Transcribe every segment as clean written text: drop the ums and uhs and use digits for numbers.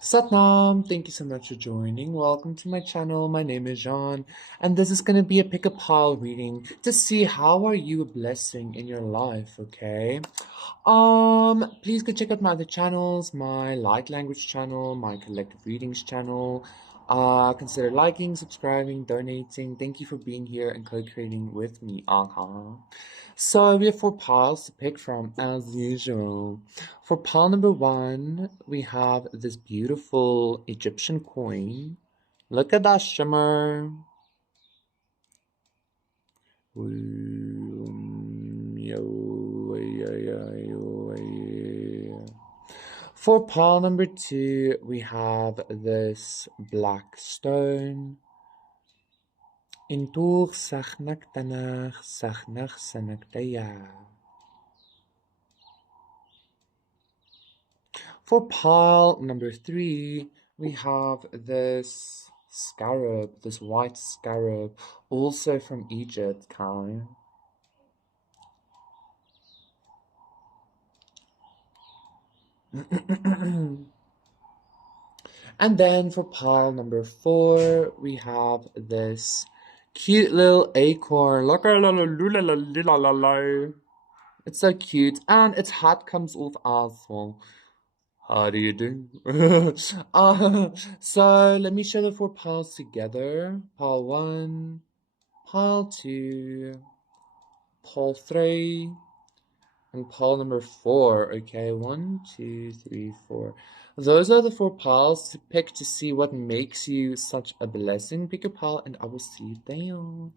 Satnam, thank you so much for joining. Welcome to my channel. My name is Jean, and this is going to be a pick a pile reading to see how are you a blessing in your life, okay? Please go check out my other channels, my light language channel, my collective readings channel. Consider liking, subscribing, donating. Thank you for being here and co-creating with me. So we have 4 piles to pick from as usual. For pile number 1, we have this beautiful Egyptian coin. Look at that shimmer. For pile number 2, we have this black stone. Intoog sagnak tanach sagnach sanaktaya. For pile number 3, we have this scarab, this white scarab, also from Egypt, Kai. And then for pile number 4, we have this cute little acorn. Look, it's so cute, and its hat comes off as well. How do you do? So let me show the 4 piles together. Pile 1, pile 2, pile 3, and pile number 4. Okay, 1, 2, 3, 4. Those are the 4 piles to pick to see what makes you such a blessing. Pick a pile, and I will see you there.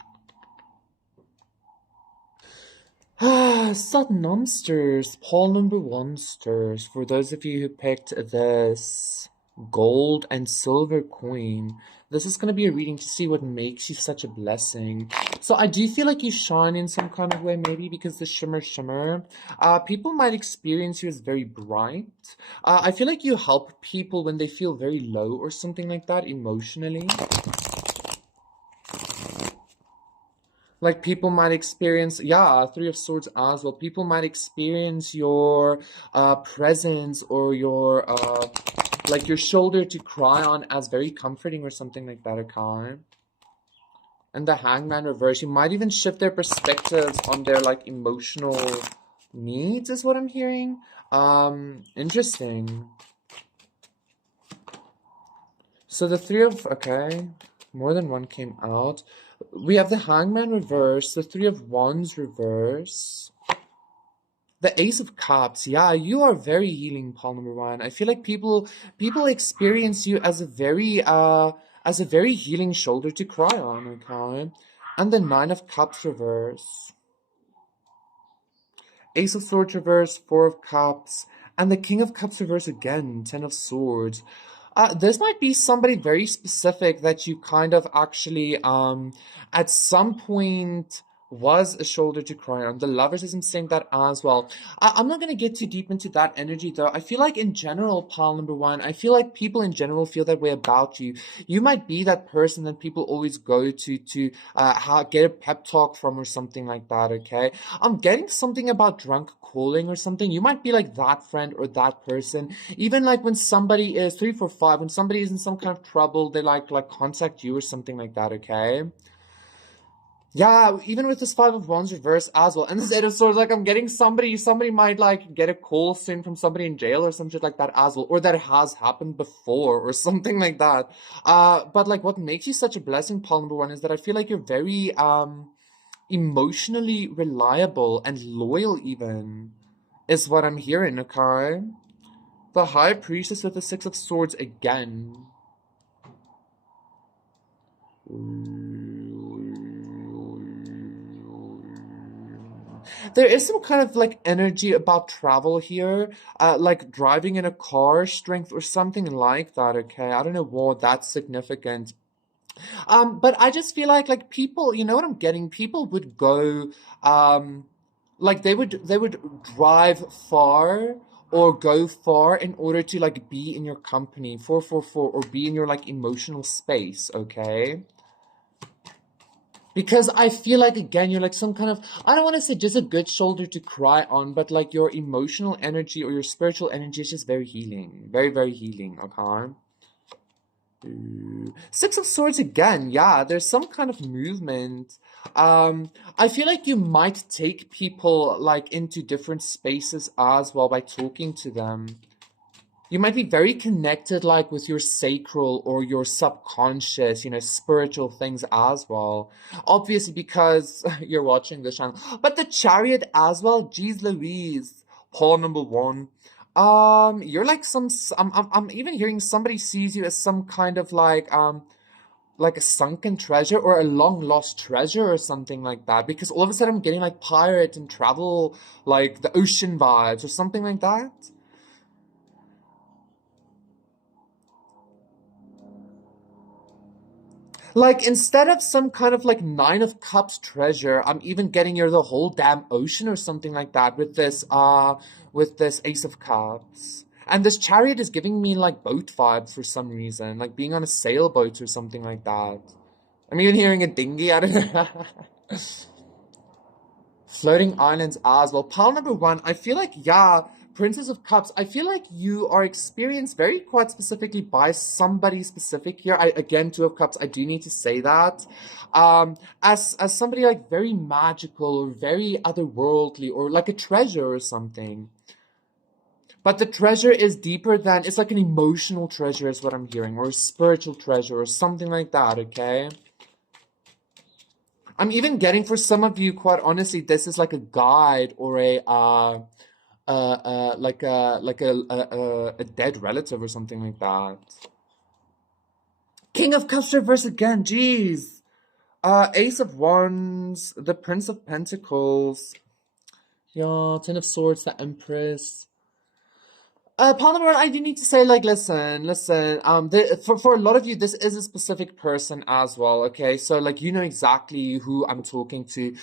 Satnam stirs, pile number 1 stirs. For those of you who picked this gold and silver coin, this is going to be a reading to see what makes you such a blessing. So I do feel like you shine in some kind of way, maybe because the shimmer. People might experience you as very bright. I feel like you help people when they feel very low or something like that emotionally. Like people might experience, yeah, 3 of Swords as well. People might experience your presence or your like your shoulder to cry on as very comforting or something like that, okay? And the Hangman reverse, you might even shift their perspectives on their like emotional needs, is what I'm hearing. Interesting. So the okay, more than one came out. We have the Hangman reverse, the 3 of Wands reverse, the Ace of Cups. Yeah, you are very healing, pile number 1. I feel like people experience you as a very healing shoulder to cry on, okay? And the 9 of Cups reverse, Ace of Swords reverse, 4 of Cups, and the King of Cups reverse again, 10 of Swords. This might be somebody very specific that you kind of actually, at some point was a shoulder to cry on. The Lovers isn't saying that as well. I'm not going to get too deep into that energy though. I feel like in general, pile number 1, I feel like people in general feel that way about you. You might be that person that people always go to get a pep talk from or something like that, okay? I'm getting something about drunk calling or something. You might be like that friend or that person. Even like when somebody is 3, 4, 5, when somebody is in some kind of trouble, they like contact you or something like that, okay? Yeah, even with this 5 of Wands reverse as well. And this 8 of Swords, like I'm getting somebody might like get a call soon from somebody in jail or some shit like that as well. Or that it has happened before or something like that. But like what makes you such a blessing, pile number 1, is that I feel like you're very emotionally reliable and loyal even, is what I'm hearing, okay? The High Priestess with the 6 of Swords again. There is some kind of like energy about travel here, like driving in a car, strength or something like that, okay? I don't know what that's significant. But I just feel like people, you know what I'm getting? People would go, like they would drive far or go far in order to like be in your company, 444, or be in your like emotional space, okay? Because I feel like, again, you're like some kind of, I don't want to say just a good shoulder to cry on, but like your emotional energy or your spiritual energy is just very healing. Very, very healing, okay? Six of Swords again, yeah, there's some kind of movement. I feel like you might take people like into different spaces as well by talking to them. You might be very connected like with your sacral or your subconscious, spiritual things as well. Obviously because you're watching this channel. But the Chariot as well, geez Louise. Paul number one. You're like I'm even hearing somebody sees you as some kind of like a sunken treasure or a long lost treasure or something like that. Because all of a sudden I'm getting like pirate and travel, like the ocean vibes or something like that. Like instead of some kind of like Nine of Cups treasure, I'm even getting you the whole damn ocean or something like that with this Ace of Cups. And this Chariot is giving me like boat vibes for some reason, like being on a sailboat or something like that. I'm even hearing a dinghy out of there. Floating islands as well. Pile number one, I feel like, yeah, Princess of Cups, I feel like you are experienced very quite specifically by somebody specific here. Again, Two of Cups, I do need to say that. As somebody like very magical or very otherworldly or like a treasure or something. But the treasure is deeper than, it's like an emotional treasure is what I'm hearing, or a spiritual treasure or something like that, okay? I'm even getting for some of you, quite honestly, this is like a guide or a dead relative or something like that. King of Cups reverse again, jeez. Ace of Wands, the Prince of Pentacles. Yeah, Ten of Swords, the Empress. Parliament, I do need to say, like, listen. For a lot of you, this is a specific person as well. Okay, so like you know exactly who I'm talking to.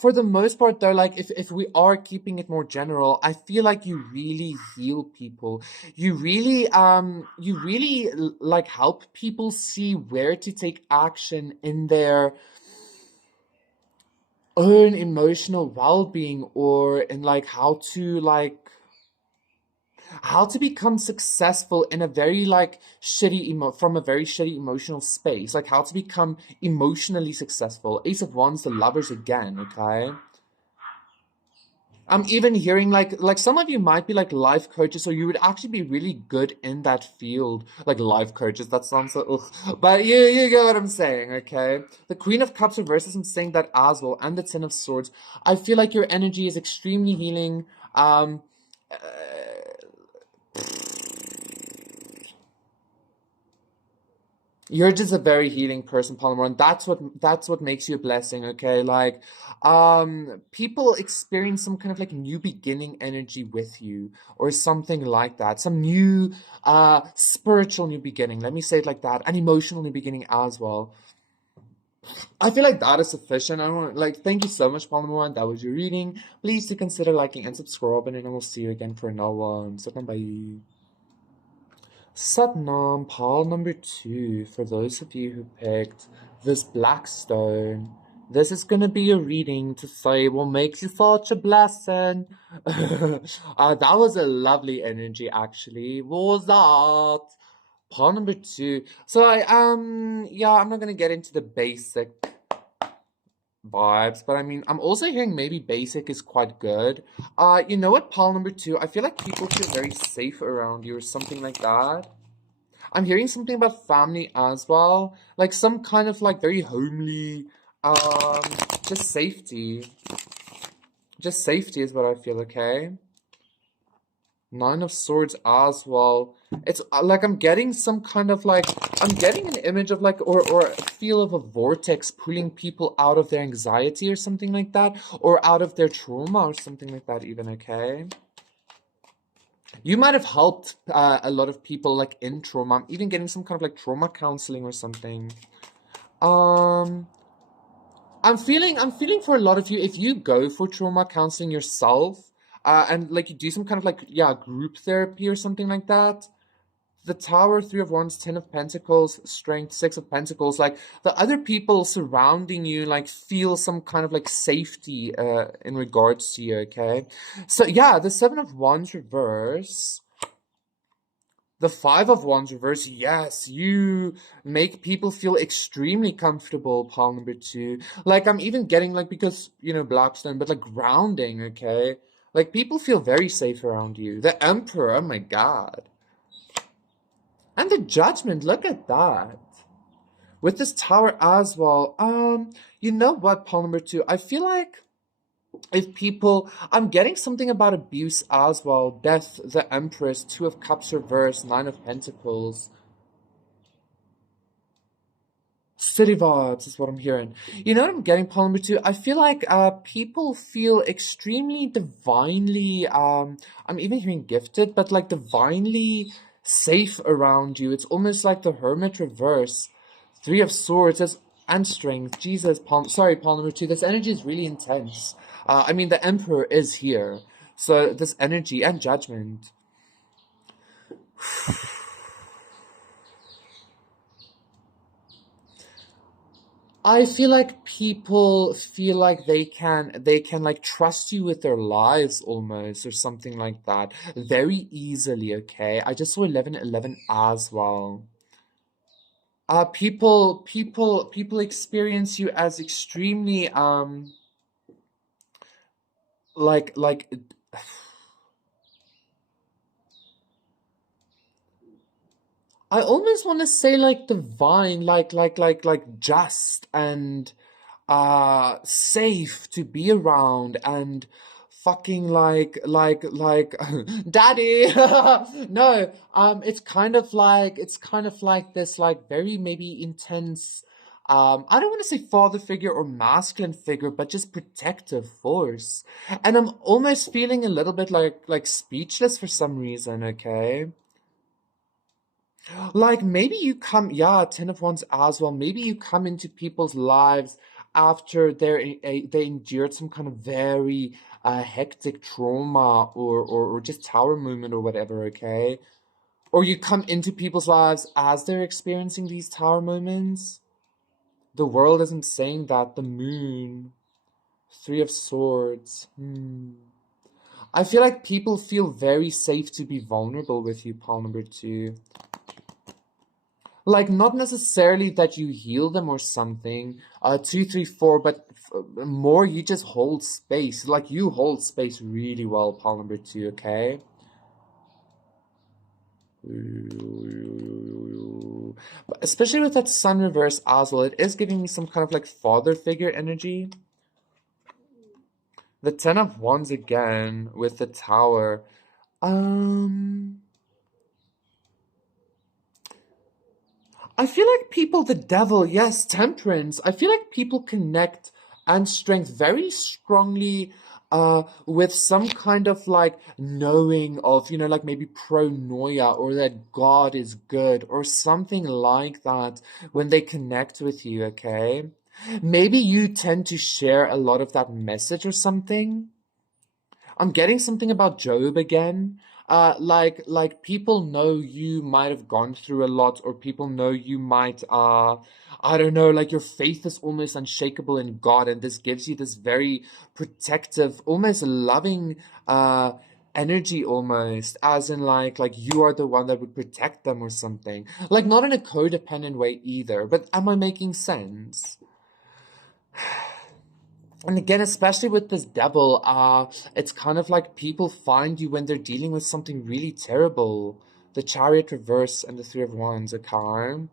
For the most part, though, like if we are keeping it more general, I feel like you really heal people. You really like help people see where to take action in their own emotional well-being or in like how to become successful in a very like from a very shitty emotional space, like how to become emotionally successful. Ace of Wands, the Lovers again, okay? I'm even hearing like some of you might be like life coaches, so you would actually be really good in that field. Like life coaches, that sounds so ugh. But you get what I'm saying, okay? The Queen of Cups reverses, I'm saying that as well, and the Ten of Swords. I feel like your energy is extremely healing. Uh, You're just a very healing person, Palmer, and that's what makes you a blessing, okay? Like, people experience some kind of like new beginning energy with you, or something like that. Some new, spiritual new beginning. Let me say it like that. An emotional new beginning as well. I feel like that is sufficient. I don't want like thank you so much, Palmer. That was your reading. Please do consider liking and subscribing, and I will see you again for another one. So bye. Satnam, pile number two, for those of you who picked this Blackstone. This is going to be a reading to say what makes you such a blessing. That was a lovely energy, actually. What was that? Pile number two. So yeah, I'm not going to get into the basic vibes, but I mean, I'm also hearing maybe basic is quite good. You know what, pile number two, I feel like people feel very safe around you or something like that. I'm hearing something about family as well, like some kind of like very homely, um, just safety. Just safety is what I feel, okay? Nine of Swords as well. It's like I'm getting some kind of like, I'm getting an image of like, or a feel of a vortex pulling people out of their anxiety or something like that, or out of their trauma or something like that even, okay? You might have helped a lot of people like in trauma. I'm even getting some kind of like trauma counseling or something. Um, I'm feeling for a lot of you, if you go for trauma counseling yourself, and like you do some kind of like, yeah, group therapy or something like that, the Tower, Three of Wands, Ten of Pentacles, Strength, Six of Pentacles, like the other people surrounding you like feel some kind of like safety in regards to you, okay? So yeah, the Seven of Wands reverse. The Five of Wands reverse, yes, you make people feel extremely comfortable, pile number two. Like, I'm even getting, like, because, you know, Blackstone, but, like, grounding, okay? Like, people feel very safe around you. The Emperor, oh my god. And the Judgment, look at that. With this Tower as well, you know what, pile number two, I feel like if people, I'm getting something about abuse as well. Death, the Empress, Two of Cups reverse, Nine of Pentacles. City vibes is what I'm hearing. You know what I'm getting, Paul number two? I feel like people feel extremely divinely, I'm even hearing gifted, but like divinely safe around you. It's almost like the Hermit reverse. Three of Swords and Strength. Jesus, Paul number two. This energy is really intense. I mean, the Emperor is here. So this energy and Judgment. I feel like people feel like they can like trust you with their lives almost or something like that very easily, okay? I just saw 1111 as well. People experience you as extremely like I almost want to say like divine, like just and safe to be around and fucking like daddy. No, it's kind of like this like very maybe intense I don't want to say father figure or masculine figure, but just protective force. And I'm almost feeling a little bit like speechless for some reason, okay? Like maybe you come, yeah, Ten of Wands as well. Maybe you come into people's lives after they endured some kind of very hectic trauma or just tower movement or whatever, okay? Or you come into people's lives as they're experiencing these tower moments. The world isn't saying that. The Moon, Three of Swords. I feel like people feel very safe to be vulnerable with you, pile number two. Like not necessarily that you heal them or something, two, three, four, but more you just hold space. Like you hold space really well, pile number two, okay? But especially with that sun reverse as well, it is giving me some kind of like father figure energy. The Ten of Wands again with the Tower. I feel like people, the devil, yes, temperance. I feel like people connect and strength very strongly with some kind of like knowing of, you know, like maybe pronoia or that God is good or something like that when they connect with you, okay? Maybe you tend to share a lot of that message or something. I'm getting something about Job again. Like people know you might have gone through a lot, or people know you might I don't know, like your faith is almost unshakable in God, and this gives you this very protective, almost loving energy almost, as in like you are the one that would protect them or something. Like not in a codependent way either, but am I making sense? And again, especially with this devil, it's kind of like people find you when they're dealing with something really terrible. The Chariot reverse and the Three of Wands, okay?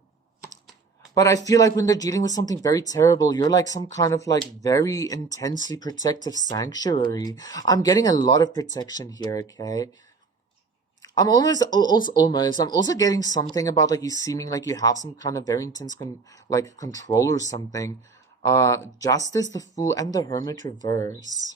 But I feel like when they're dealing with something very terrible, you're like some kind of like very intensely protective sanctuary. I'm getting a lot of protection here, okay? I'm I'm also getting something about like you seeming like you have some kind of very intense like control or something. Justice, the Fool, and the Hermit reverse.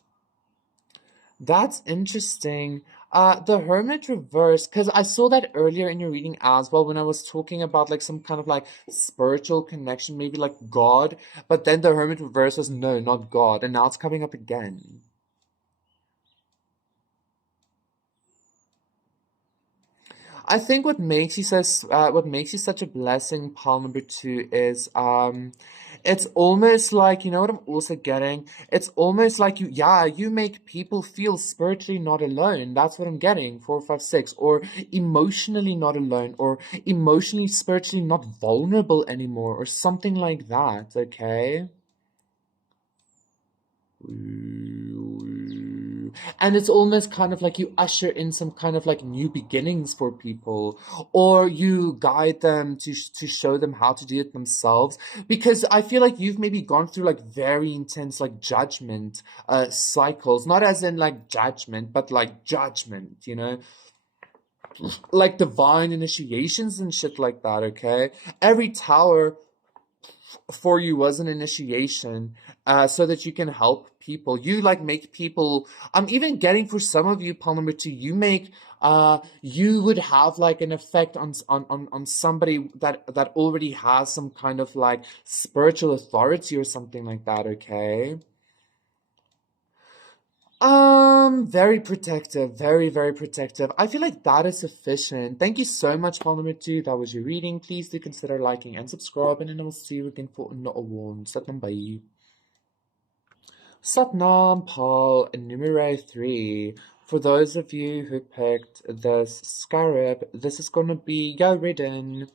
That's interesting. The Hermit reverse, because I saw that earlier in your reading as well when I was talking about like some kind of like spiritual connection, maybe like God, but then the Hermit reverse was no, not God, and now it's coming up again. I think what makes you such a blessing, pile number two, is it's almost like, you know what I'm also getting? It's almost like you make people feel spiritually not alone. That's what I'm getting. 4, 5, 6, or emotionally not alone, or emotionally, spiritually not vulnerable anymore, or something like that, okay? And it's almost kind of like you usher in some kind of like new beginnings for people, or you guide them to show them how to do it themselves. Because I feel like you've maybe gone through like very intense like judgment cycles, not as in like judgment, but like judgment, you know, like divine initiations and shit like that. Okay, every tower for you was an initiation, so that you can help people. You like make people. I'm even getting for some of you, Paul number two. You make you would have like an effect on somebody that already has some kind of like spiritual authority or something like that. Okay. Very protective, very, very protective. I feel like that is sufficient. Thank you so much, Paul number two. That was your reading. Please do consider liking and subscribing, and I will see you again for another one. Satnam bye. Satnam Paul numero 3. For those of you who picked this scarab, this is gonna be your reading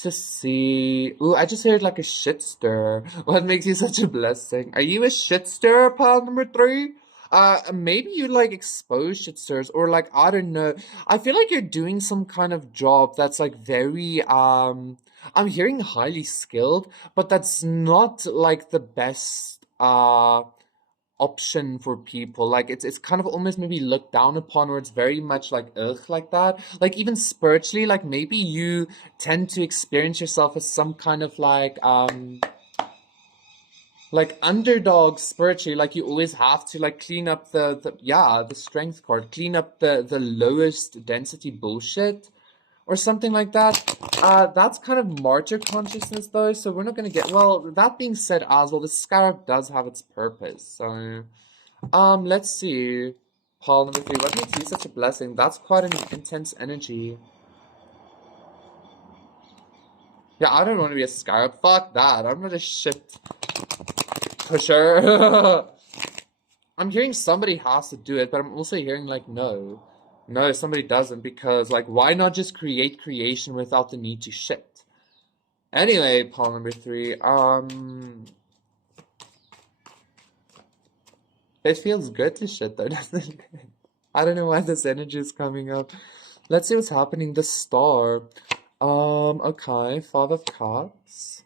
to see. Ooh, I just heard like a shit stir. What makes you such a blessing? Are you a shit stirrer, pal number 3? Maybe you like expose shit stirs, or like I don't know. I feel like you're doing some kind of job that's like very I'm hearing highly skilled, but that's not like the best option for people. Like it's kind of almost maybe looked down upon, or it's very much like ugh like that. Like even spiritually, like maybe you tend to experience yourself as some kind of like underdog spiritually. Like you always have to like clean up the strength card, clean up the lowest density bullshit or something like that. That's kind of martyr consciousness though, so we're not gonna get, well, that being said as well, the scarab does have its purpose. So let's see. Paul number 3, what makes you such a blessing? That's quite an intense energy. Yeah, I don't want to be a scarab. Fuck that. I'm not a shit pusher. I'm hearing somebody has to do it, but I'm also hearing like no. No, somebody doesn't, because like why not just create creation without the need to shit? Anyway, Paul number 3, it feels good to shit though, doesn't it? I don't know why this energy is coming up. Let's see what's happening. The star. Okay, 5 of Cups.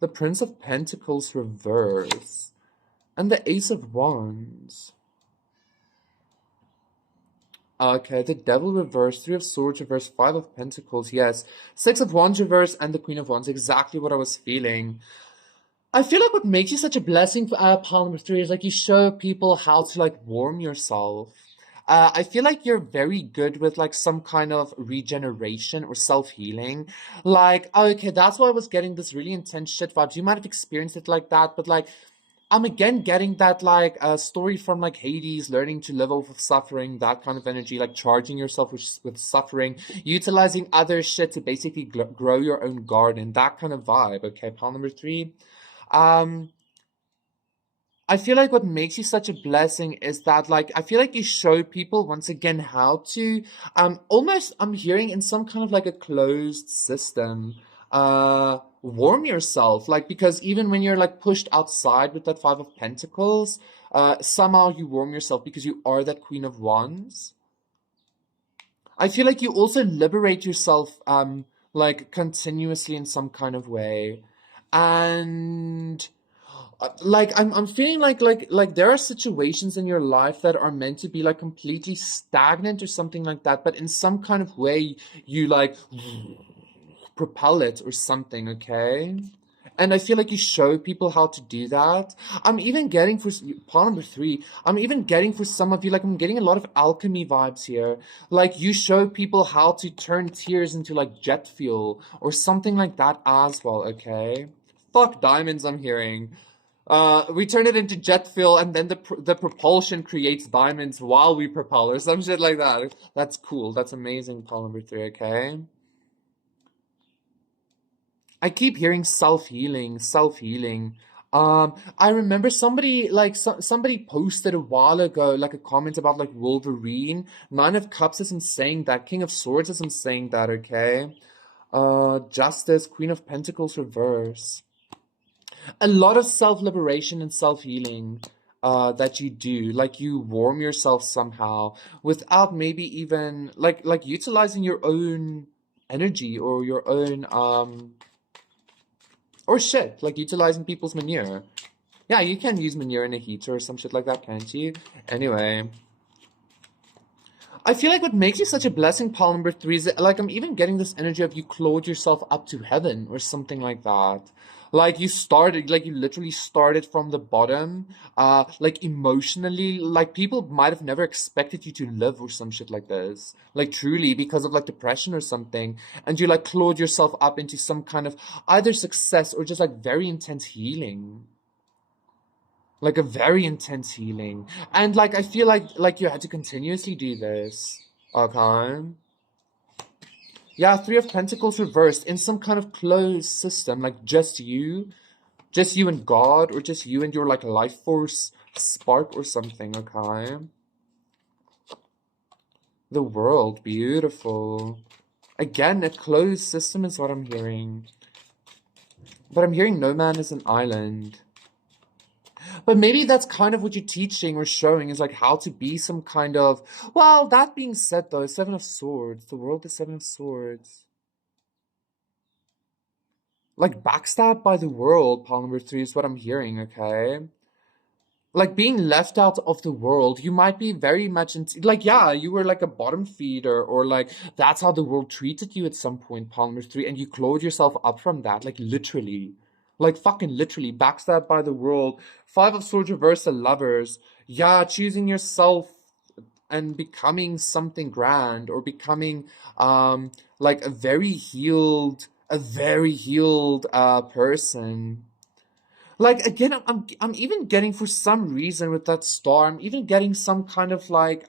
The Prince of Pentacles reverse. And the Ace of Wands. Okay, the Devil reverse, 3 of Swords reverse, 5 of Pentacles, yes. 6 of Wands reverse, and the Queen of Wands, exactly what I was feeling. I feel like what makes you such a blessing for pile number 3 is like you show people how to like warm yourself. I feel like you're very good with like some kind of regeneration or self-healing. Like, okay, that's why I was getting this really intense shit vibes. You might have experienced it like that, but like I'm again getting that like story from like Hades, learning to live off of suffering, that kind of energy, like charging yourself with suffering, utilizing other shit to basically grow your own garden, that kind of vibe. Okay, pile number 3. Um, I feel like what makes you such a blessing is that like I feel like you show people once again how to almost, I'm hearing in some kind of like a closed system warm yourself, like because even when you're like pushed outside with that 5 of Pentacles, somehow you warm yourself because you are that Queen of Wands. I feel like you also liberate yourself like continuously in some kind of way. And like I'm feeling like there are situations in your life that are meant to be like completely stagnant or something like that, but in some kind of way you like propel it or something, okay? And I feel like you show people how to do that. I'm even getting for part number 3, I'm even getting for some of you, like I'm getting a lot of alchemy vibes here. Like you show people how to turn tears into like jet fuel or something like that as well, okay? Fuck diamonds, I'm hearing. We turn it into jet fuel, and then the propulsion creates diamonds while we propel, or some shit like that. That's cool. That's amazing. Pile number three. Okay. I keep hearing self healing, self healing. I remember somebody somebody posted a while ago like a comment about like Wolverine. Nine of Cups isn't saying that. King of Swords isn't saying that. Okay. Justice, Queen of Pentacles reverse. A lot of self-liberation and self-healing that you do. Like you warm yourself somehow without maybe even like utilizing your own energy or your own or shit, like utilizing people's manure. Yeah, you can use manure in a heater or some shit like that, can't you? Anyway, I feel like what makes you such a blessing, pile number three, is that, like, I'm even getting this energy of you clawed yourself up to heaven or something like that. Like you started, like you literally started from the bottom, like emotionally, like people might have never expected you to live or some shit like this. Like truly because of like depression or something. And you like clawed yourself up into some kind of either success or just like very intense healing. Like a very intense healing. And like I feel like you had to continuously do this. Okay. Yeah, Three of Pentacles reversed in some kind of closed system, like just you and God, or just you and your like life force spark or something, okay? The world, beautiful. Again, a closed system is what I'm hearing. But I'm hearing no man is an island. But maybe that's kind of what you're teaching or showing is like how to be some kind of. Well, that being said, though, Seven of Swords. The world is Seven of Swords. Like backstabbed by the world, pile number three is what I'm hearing, okay? Like being left out of the world, you might be very much like, yeah, you were like a bottom feeder, or like that's how the world treated you at some point, pile number three, and you clawed yourself up from that, like literally. Like fucking literally, backstabbed by the world. Five of Swords reverse the lovers. Yeah, choosing yourself and becoming something grand, or becoming like a very healed person. Like again, I'm even getting, for some reason with that star, I'm even getting some kind of like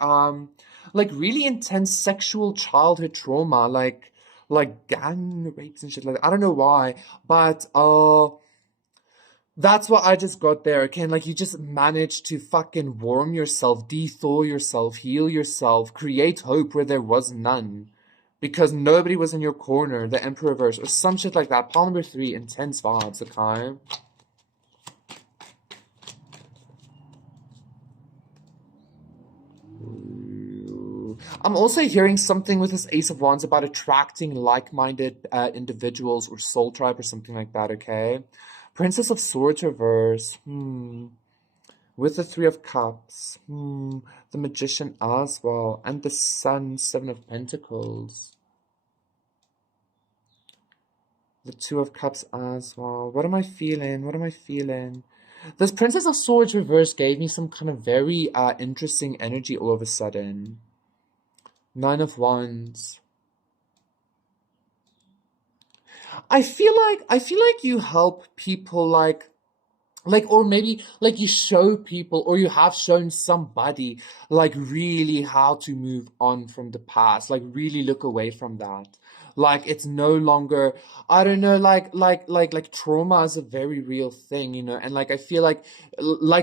really intense sexual childhood trauma, like gang rapes and shit like that. I don't know why, but that's what I just got there. Again, like you just managed to fucking warm yourself, de-thaw yourself, heal yourself, create hope where there was none. Because nobody was in your corner, the Emperor verse, or some shit like that. Pile number three, intense vibes, okay? I'm also hearing something with this Ace of Wands about attracting like-minded individuals or soul tribe or something like that, okay? Princess of Swords reverse. With the Three of Cups. The Magician as well. And the Sun, Seven of Pentacles. The Two of Cups as well. What am I feeling? What am I feeling? This Princess of Swords reverse gave me some kind of very interesting energy all of a sudden. Nine of Wands. I feel like you help people or maybe like you show people, or you have shown somebody like really how to move on from the past, like really look away from that. Like it's no longer, I don't know, like trauma is a very real thing, you know. And like I feel like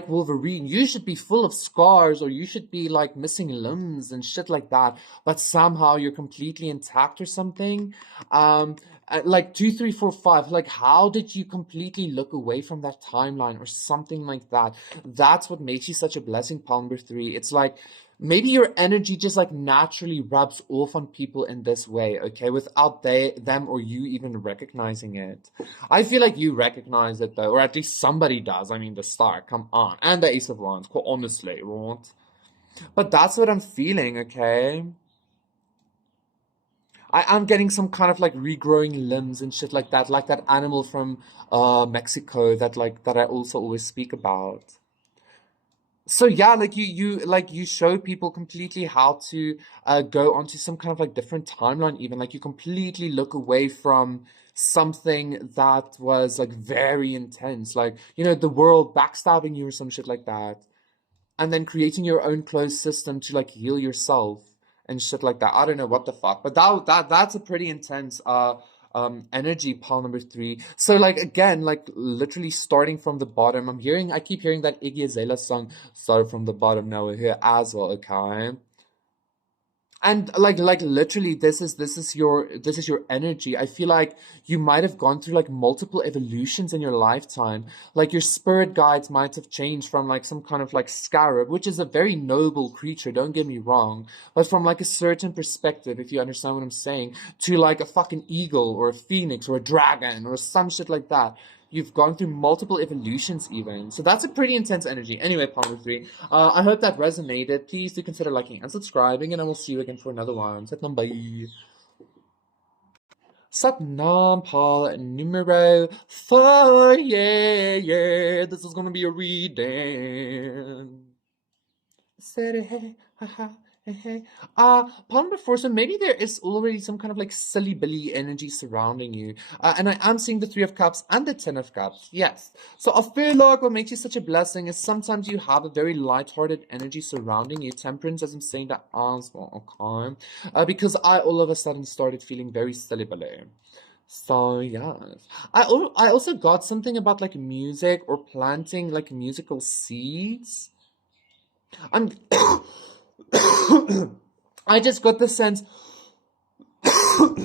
Wolverine, you should be full of scars, or you should be like missing limbs and shit like that, but somehow you're completely intact or something. Like two, three, four, five. Like, how did you completely look away from that timeline or something like that? That's what makes you such a blessing, pile number three. It's like maybe your energy just like naturally rubs off on people in this way, okay, without them or you even recognizing it. I feel like you recognize it though, or at least somebody does. I mean, the star, come on, and the Ace of Wands, quite honestly, right? But that's what I'm feeling, okay? I'm getting some kind of like regrowing limbs and shit like that animal from Mexico that I also always speak about. So yeah, like you show people completely how to go onto some kind of like different timeline even. Like you completely look away from something that was like very intense. Like, you know, the world backstabbing you or some shit like that. And then creating your own closed system to like heal yourself and shit like that. I don't know what the fuck, but that's a pretty intense energy pile number three. So like again, like literally starting from the bottom. I keep hearing that Iggy Azalea song, Start From the Bottom, now we're here as well, okay? And like literally this is your energy. I feel like you might have gone through like multiple evolutions in your lifetime. Like your spirit guides might have changed from like some kind of like scarab, which is a very noble creature, don't get me wrong, but from like a certain perspective, if you understand what I'm saying, to like a fucking eagle or a phoenix or a dragon or some shit like that. You've gone through multiple evolutions even. So that's a pretty intense energy. Anyway, Palmer 3, I hope that resonated. Please do consider liking and subscribing, and I will see you again for another one. Satnam, bye. Satnam, Paul, numero 4. Yeah, yeah. This is gonna be a reading. Said hey, haha, hey, hey. Upon before, so maybe there is already some kind of like silly billy energy surrounding you. And I am seeing the Three of Cups and the Ten of Cups. Yes. So I feel like what makes you such a blessing is sometimes you have a very light-hearted energy surrounding you. Temperance, as I'm saying that as well, okay? Because I all of a sudden started feeling very silly billy. So yes. I also got something about like music or planting like musical seeds. I'm I just got the sense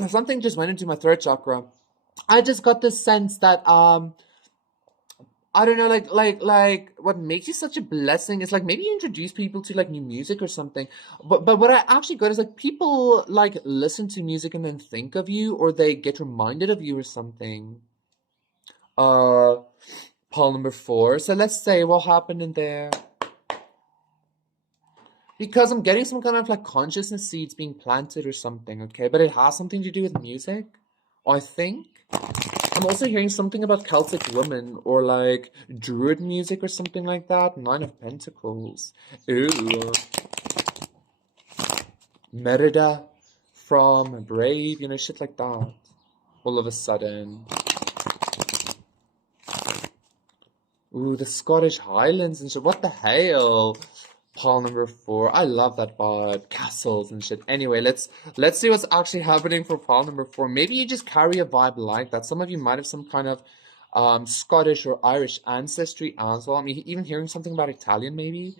something just went into my throat chakra. I just got the sense that I don't know, like what makes you such a blessing is like maybe you introduce people to like new music or something. But what I actually got is like people like listen to music and then think of you or they get reminded of you or something. Uh Paul number 4. So let's say what happened in there. Because I'm getting some kind of like consciousness seeds being planted or something, okay? But it has something to do with music, I think. I'm also hearing something about Celtic women or like druid music or something like that. Nine of Pentacles. Ooh. Merida from Brave, you know, shit like that. All of a sudden. Ooh, the Scottish Highlands and shit. What the hell? Paul number 4. I love that part. Castles and shit. Anyway, let's see what's actually happening for Paul number 4. Maybe you just carry a vibe like that. Some of you might have some kind of Scottish or Irish ancestry as well. I mean, even hearing something about Italian maybe.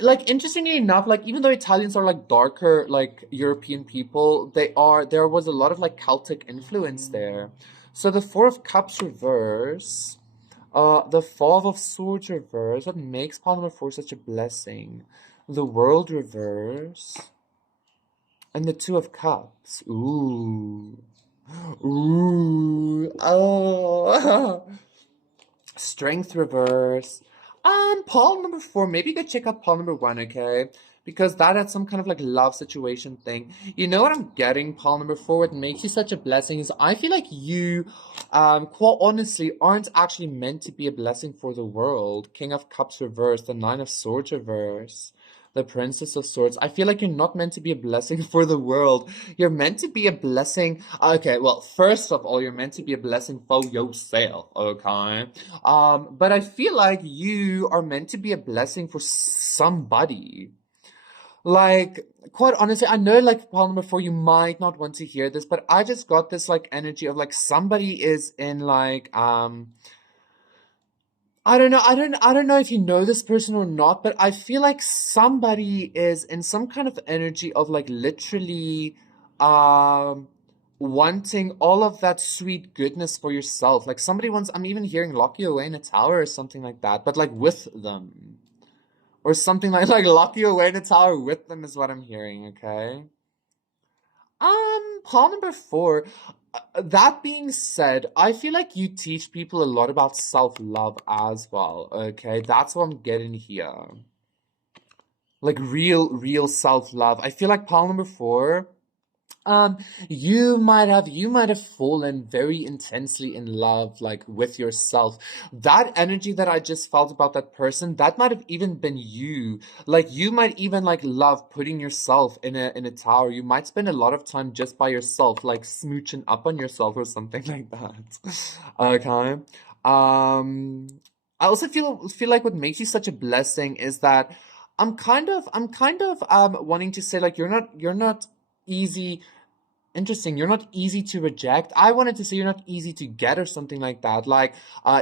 Like interestingly enough, like even though Italians are like darker like European people, there was a lot of like Celtic influence there. So the 4 of Cups reverse. The Five of Swords reverse. What makes pile number 4 such a blessing? The World reverse. And the 2 of Cups. Ooh. Ooh. Oh. Strength reverse. Pile number 4. Maybe you could check out pile number 1, okay? Because that had some kind of like love situation thing. You know what I'm getting, pile number 4? What makes you such a blessing is I feel like you, quite honestly, aren't actually meant to be a blessing for the world. King of Cups reverse, the Nine of Swords reverse, the Princess of Swords. I feel like you're not meant to be a blessing for the world. You're meant to be a blessing. Okay, well, first of all, you're meant to be a blessing for yourself, okay? But I feel like you are meant to be a blessing for somebody. Like, quite honestly, I know like problem before you might not want to hear this, but I just got this like energy of like somebody is in like I don't know if you know this person or not, but I feel like somebody is in some kind of energy of like literally wanting all of that sweet goodness for yourself. Like somebody wants, I'm even hearing lock you away in a tower or something like that, but like with them. Or something like lock you away in a tower with them is what I'm hearing, okay? Pawn number 4. That being said, I feel like you teach people a lot about self-love as well, okay? That's what I'm getting here. Like real self-love. I feel like pawn number 4, Um, you might have fallen very intensely in love, like with yourself. That energy that I just felt about that person, that might have even been you. Like you might even like love putting yourself in a tower. You might spend a lot of time just by yourself, like smooching up on yourself or something like that. Okay. Um, I also feel like what makes you such a blessing is that I'm kind of wanting to say like you're not easy. Interesting. You're not easy to reject. I wanted to say you're not easy to get or something like that. Like,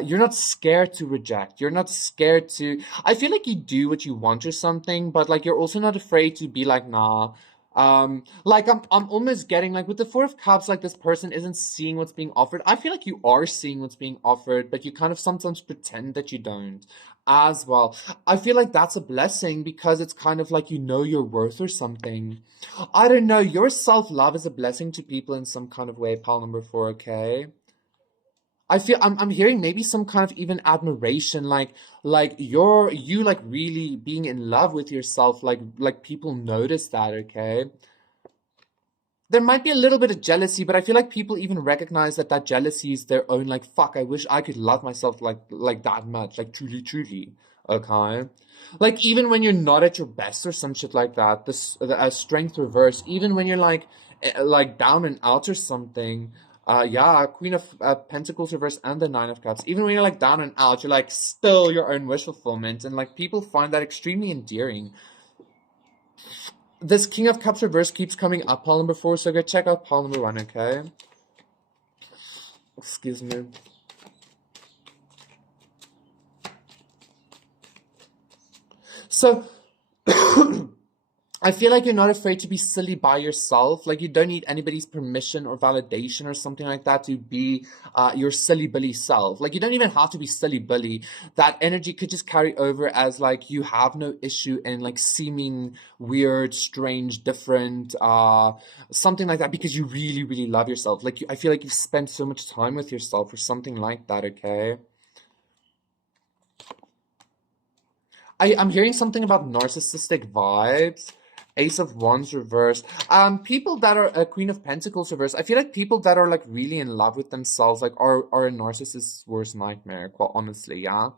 you're not scared to reject. You're not scared to. I feel like you do what you want or something, but like you're also not afraid to be like, nah. Like I'm almost getting like with the Four of Cups, like this person isn't seeing what's being offered. I feel like you are seeing what's being offered, but you kind of sometimes pretend that you don't as well. I feel like that's a blessing because it's kind of like you know your worth or something. I don't know. Your self-love is a blessing to people in some kind of way, pal number four, okay? I feel I'm hearing maybe some kind of even admiration, like you like really being in love with yourself, like people notice that, okay? There might be a little bit of jealousy, but I feel like people even recognize that that jealousy is their own, like, fuck, I wish I could love myself like that much, like truly, truly, okay? Like even when you're not at your best or some shit like that, this strength reverse, even when you're like down and out or something, yeah, Queen of Pentacles reverse and the Nine of Cups. Even when you're like down and out, you're like still your own wish fulfillment, and like people find that extremely endearing. This King of Cups reverse keeps coming up, pile number four, so go check out pile number one, okay? Excuse me. So, I feel like you're not afraid to be silly by yourself. Like you don't need anybody's permission or validation or something like that to be your silly billy self. Like you don't even have to be silly billy. That energy could just carry over as like you have no issue in like seeming weird, strange, different, something like that because you really, really love yourself. Like I feel like you've spent so much time with yourself or something like that. Okay. I'm hearing something about narcissistic vibes. Ace of Wands reverse. People that are a Queen of Pentacles reverse. I feel like people that are like really in love with themselves, like are a narcissist's worst nightmare. Quite honestly, yeah.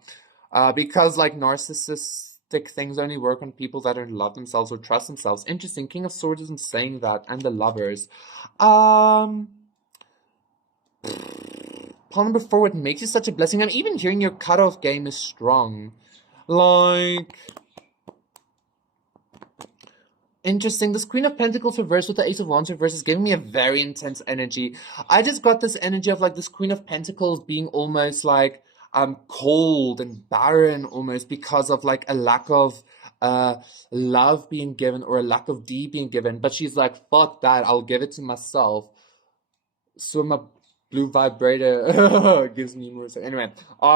Because like narcissistic things only work on people that don't love themselves or trust themselves. Interesting. King of Swords isn't saying that, and the Lovers. Um, Pawn number four. What makes you such a blessing? I'm even hearing your cutoff game is strong. Like, interesting. This Queen of Pentacles reversed with the Ace of Wands reverse is giving me a very intense energy. I just got this energy of like this Queen of Pentacles being almost like cold and barren almost because of like a lack of uh love being given or a lack of D being given. But she's like, fuck that, I'll give it to myself. So my blue vibrator gives me more. So anyway,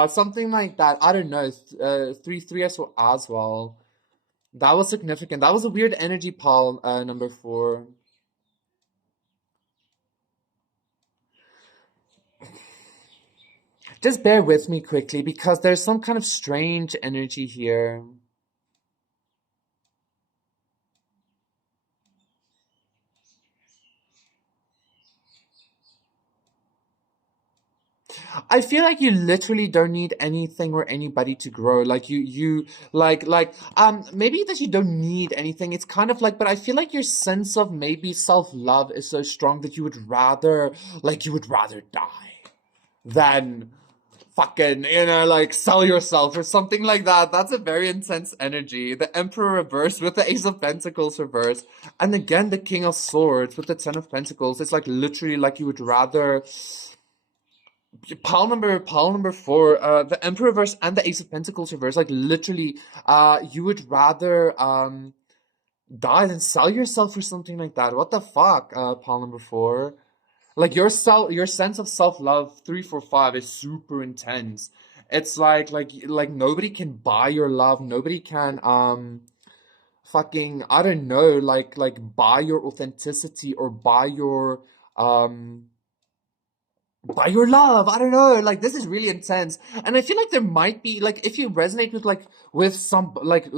something like that. I don't know. 3 as well. That was significant. That was a weird energy, Paul, number four. Just bear with me quickly because there's some kind of strange energy here. I feel like you literally don't need anything or anybody to grow. Like maybe that you don't need anything. It's kind of like, but I feel like your sense of maybe self-love is so strong that you would rather die than fucking, like sell yourself or something like that. That's a very intense energy. The Emperor reversed with the Ace of Pentacles reversed. And again, the King of Swords with the Ten of Pentacles. It's like literally like you would rather pile number four, the Emperor reverse and the Ace of Pentacles reverse, like literally, you would rather die than sell yourself for something like that. What the fuck, pile number four? Like your sense of self-love, 3 4 5 is super intense. It's like nobody can buy your love. Nobody can fucking, I don't know, like buy your authenticity or um by your love. I don't know. Like this is really intense, and I feel like there might be like if you resonate with some like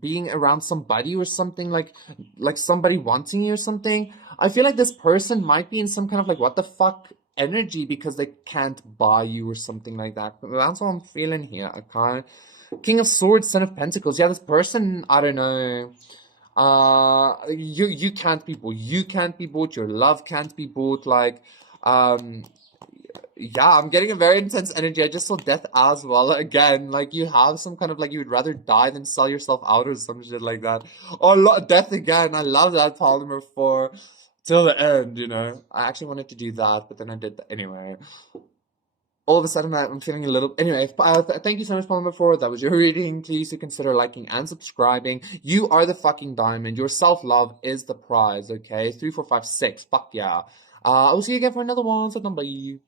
being around somebody or something like somebody wanting you or something. I feel like this person might be in some kind of like what the fuck energy because they can't buy you or something like that. That's what I'm feeling here. Okay. King of Swords, Son of Pentacles. Yeah, this person, I don't know. You can't be bought. You can't be bought. Your love can't be bought. Like, um, yeah, I'm getting a very intense energy. I just saw death as well again. Like you have some kind of like you would rather die than sell yourself out or some shit like that. Oh, death again. I love that polymer for till the end. You know, I actually wanted to do that, but then I did that anyway. All of a sudden, I'm feeling a little. Anyway, thank you so much, Polymer, for that. Was your reading. Please do consider liking and subscribing. You are the fucking diamond. Your self love is the prize. Okay, 3, 4, 5, 6. Fuck yeah. I will see you again for another one. So don't bye.